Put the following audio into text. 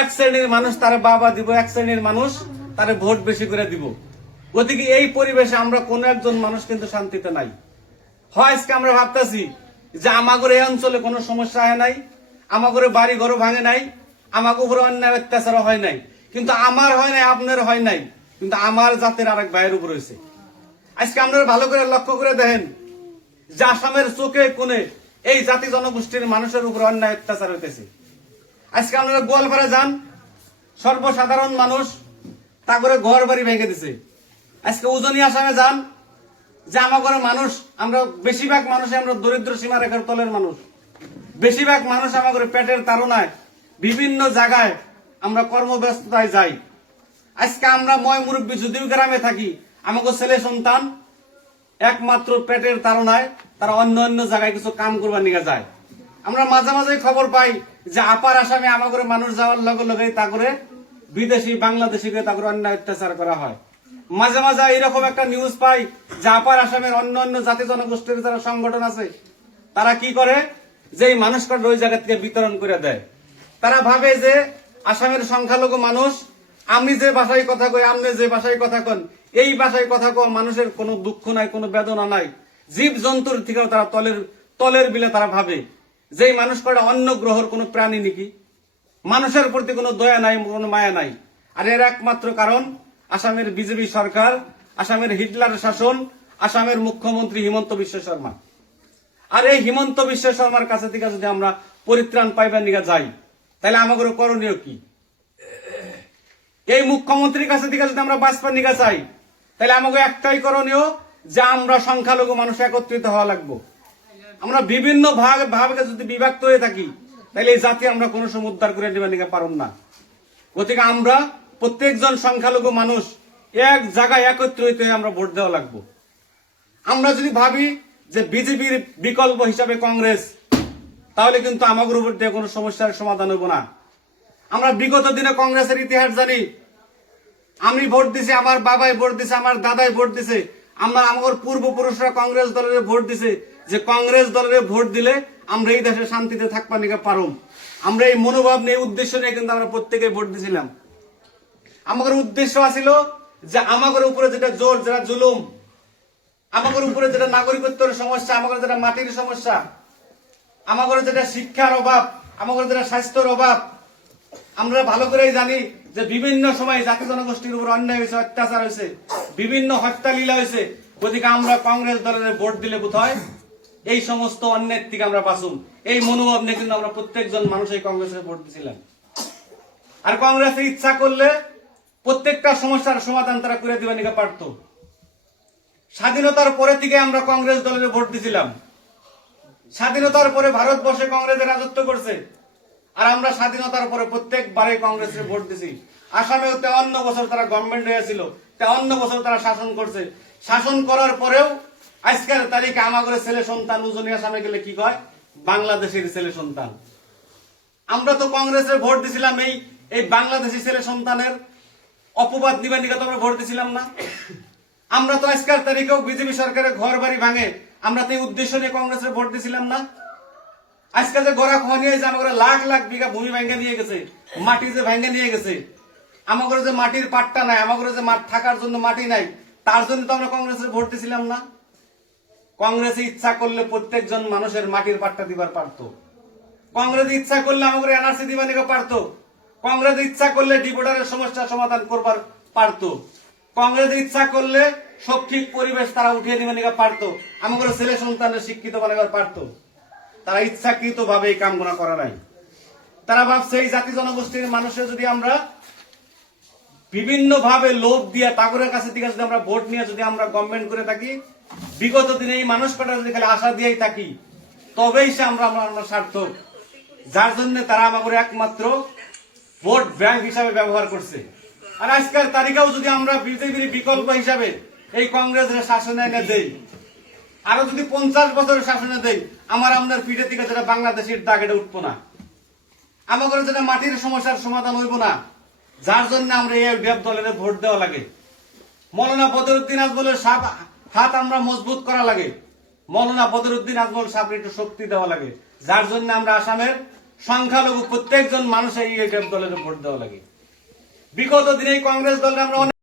এক শ্রেণীর মানুষ তারা বাবা দিব, এক শ্রেণীর মানুষ তারা ভোট বেশি করে দিব। গতিকে এই পরিবেশে আমরা কোন একজন মানুষ কিন্তু শান্তিতে নাই। হয় আজকে আমরা ভাবতেছি যে আমাগর এই অঞ্চলে কোনো সমস্যা হয় নাই, আমাগরে বাড়ি ঘর ভাঙে নাই, আমাকে উপরে অন্যায় অত্যাচার হয় নাই, কিন্তু আমার হয় নাই, আপনার হয় নাই, কিন্তু আমার জাতের আরেক ভাইয়ের উপর হয়েছে। আজকে আপনারা ভালো করে লক্ষ্য করে দেখেন যে আসামের চোখে কোণে এই জাতি জনগোষ্ঠীর মানুষের উপর অন্যায় অত্যাচার হইতেছে। আজকে আপনারা গোয়ালপাড়া যান, সর্বসাধারণ মানুষ তা করে ঘর বাড়ি ভেঙে দিছে। আজকে উজনি আসামে যান, যে আমাদের মানুষ, আমরা বেশিরভাগ মানুষ আমরা দরিদ্র সীমারেখার তলের মানুষ, বেশিরভাগ মানুষ আমাদের পেটের তাড়নায় বিভিন্ন জায়গায় আমরা কর্মব্যস্ততায় যাই। আজকে আমরা ময় মুরব্বী যদিও গ্রামে থাকি, আমাদের ছেলে সন্তান একমাত্র পেটের তাড়নায় তারা অন্য অন্য জায়গায় কিছু কাম করবার নিয়ে যায়। আমরা মাঝে মাঝে খবর পাই যে আপার আসামে আমাদের মানুষ যাওয়ার লগে লগে তা করে বিদেশি বাংলাদেশিকে তা করে অন্যায় অত্যাচার করা হয়। মাঝে মাঝে এরকম একটা নিউজ পাই যে আপার আসামের অন্য অন্য জাতি জনগোষ্ঠীর যারা সংগঠন আছে তারা কি করে, যে এই মানুষকে ওই জায়গা থেকে বিতরণ করে দেয়। তারা ভাবে যে আসামের সংখ্যালঘু মানুষ, আমি যে ভাষায় কথা কই, আপনি যে ভাষায় কথা কন, এই ভাষায় কথা কন মানুষের কোনো দুঃখ নাই, কোনো বেদনা নাই। জীব জন্তুর থেকেও তারা তলের বিলে তারা ভাবে যে এই মানুষ কটা অন্য গ্রহের কোনো প্রাণী নাকি, মানুষের প্রতি কোনো দয়া নাই, কোনো মায়া নাই। আর এর একমাত্র কারণ আসামের বিজেপি সরকার, আসামের হিটলার শাসন, আসামের মুখ্যমন্ত্রী হিমন্ত বিশ্ব শর্মা। আর এই হিমন্ত বিশ্ব শর্মার কাছে থেকে যদি আমরা পরিত্রাণ পাইবার নিয়ে যাই, তাহলে আমাদের করণীয় কি? এই মুখ্যমন্ত্রীর কাছে থেকে যদি আমরা বাঁচবার নিয়ে চাই, তাহলে আমাকে একটাই করণীয়, যে আমরা সংখ্যালঘু মানুষ একত্রিত হওয়া লাগবো। আমরা বিভিন্ন ভাগে যদি বিভক্ত হয়ে থাকি, তাহলে এই জাতি আমরা কোনো সময় উদ্ধার করে নেবার নিয়ে পারব না। গতিকে আমরা প্রত্যেকজন সংখ্যালঘু মানুষ এক জায়গায় একত্রিত হয়ে আমরা ভোট দেওয়া লাগবো। আমরা যদি ভাবি যে বিজেপির বিকল্প হিসাবে কংগ্রেস, তাহলে কিন্তু আমাদের উপর দিয়ে কোনো সমস্যার সমাধান হইব না। আমরা বিগত দিনে কংগ্রেসের ইতিহাস জানি। আমি ভোট দিছি, আমার বাবাই ভোট দিছে, আমার দাদাই ভোট দিছে, আমার পূর্বপুরুষরা কংগ্রেস দলের ভোট দিছে, যে কংগ্রেস দলের ভোট দিলে আমরা এই দেশে শান্তিতে থাকবার নিকে পারুম। আমরা এই মনোভাব নিয়ে, উদ্দেশ্য নিয়ে কিন্তু আমরা প্রত্যেকে ভোট দিছিলাম। আমাদের উদ্দেশ্য আছিল যে আমাদের উপরে যেটা জোর, যেটা জুলুম, আমাদের উপরে যেটা নাগরিকত্বের সমস্যা, আমাদের যেটা মাটির সমস্যা, আমাদের যেটা শিক্ষার অভাব, আমাদের যেটা স্বাস্থ্যের অভাব, আমরা ভালো করেই জানি যে বিভিন্ন সময় জাতি জনগোষ্ঠীর উপর অন্যায় হয়েছে, অত্যাচার হয়েছে, বিভিন্ন হত্যা লীলা হয়েছে। ওদিকে আমরা কংগ্রেস দলের ভোট দিলে বোধহয় এই সমস্ত অন্যায়ের থেকে আমরা বাঁচুম, এই মনোভাব নিয়ে কিন্তু আমরা প্রত্যেকজন মানুষ এই কংগ্রেসের ভোট দিয়েছিলাম। আর কংগ্রেসের ইচ্ছা করলে প্রত্যেকটা সমস্যার সমাধান তারা করে দিবার নিকে পারত। স্বাধীনতার পরে থেকে আমরা কংগ্রেস দলের ভোট দিয়েছিলাম। স্বাধীনতার পরে ভারতবর্ষে কংগ্রেসের রাজত্ব করছে, আর আমরা স্বাধীনতার পরে প্রত্যেকবারে কংগ্রেসের ভোট দিছি। আসামেও 53 বছর তারা গভর্নমেন্ট হয়েছিল, 53 বছর তারা শাসন করছে। শাসন করার পরেও আজকের তারিখে আমাদের ছেলে সন্তান উজনি আসামে গেলে কি কয়, বাংলাদেশের ছেলে সন্তান। আমরা তো কংগ্রেসের ভোট দিছিলাম এই বাংলাদেশি ছেলে সন্তানের অপবাদ দিবার নিকে তো আমরা ভোট দিছিলাম না। আমরা তো আজকের তারিখেও বিজেপি সরকারের ঘর বাড়ি ভাঙে, আমরা তো এই উদ্দেশ্য নিয়ে কংগ্রেসের ভোট দিছিলাম না। আজকে যে গোড়া খনি হয়েছে, আমাদের লাখ লাখ বিঘা ভূমি ভেঙে নিয়ে গেছে, মাটি যে ভেঙে নিয়ে গেছে, আমাদের যে মাটির পাট্টা নাই, আমাদের যে থাকার জন্য মাটি নাই, তার জন্য তো আমরা কংগ্রেসের ভোট দিছিলাম না। কংগ্রেসে ইচ্ছা করলে প্রত্যেকজন মানুষের মাটির পাট্টা দিবার পারত। কংগ্রেস ইচ্ছা করলে আমাদের এনআরসি দিবার নিকে পারত। কংগ্রেস ইচ্ছা করলে ডিপোটারের সমস্যা সমাধান করবার পারত। কংগ্রেস ইচ্ছা করলে শৈক্ষিক পরিবেশ তারা উঠিয়ে দিবার নিকে পারত। আমাদের ছেলে সন্তানের শিক্ষিত বানাবার পারত। তারা ইচ্ছাকৃত ভাবে এই কামগুলো করা নাই। তারা ভাবছে এই জাতি জনগোষ্ঠীর মানুষের যদি আমরা বিভিন্ন ভাবে লোভ দিয়ে তাগরের কাছে থেকে যদি আমরা ভোট নিয়ে যদি আমরা গভর্নমেন্ট করে থাকি, বিগত দিনে এই মানুষ কটা যদি খালি আশা দিয়েই থাকি, তবেই সে আমরা সার্থক। যার জন্য তারা আমাদের একমাত্র ভোট ব্যাংক হিসাবে ব্যবহার করছে। আর আজকের তারিখেও যদি আমরা বিজেপির বিকল্প হিসাবে এই কংগ্রেসের শাসনে এনে দেই, আরো যদি 50 বছরের শাসনে দেই, আপনার পিঠে থেকে যেটা বাংলাদেশের দাগ এটা উঠবো না, আমাদের যেটা মাটির সমস্যার সমাধান হইব না। যার জন্য আমরা এই দলের ভোট দেওয়া লাগে। মৌলানা বদরুদ্দিন আজমলের হাত আমরা মজবুত করা লাগে। মৌলানা বদরুদ্দিন আজমল সাহেবের একটু শক্তি দেওয়া লাগে। যার জন্য আমরা আসামের সংখ্যালঘু প্রত্যেকজন মানুষের এই দলের ভোট দেওয়া লাগে। বিগত দিনে কংগ্রেস দলের আমরা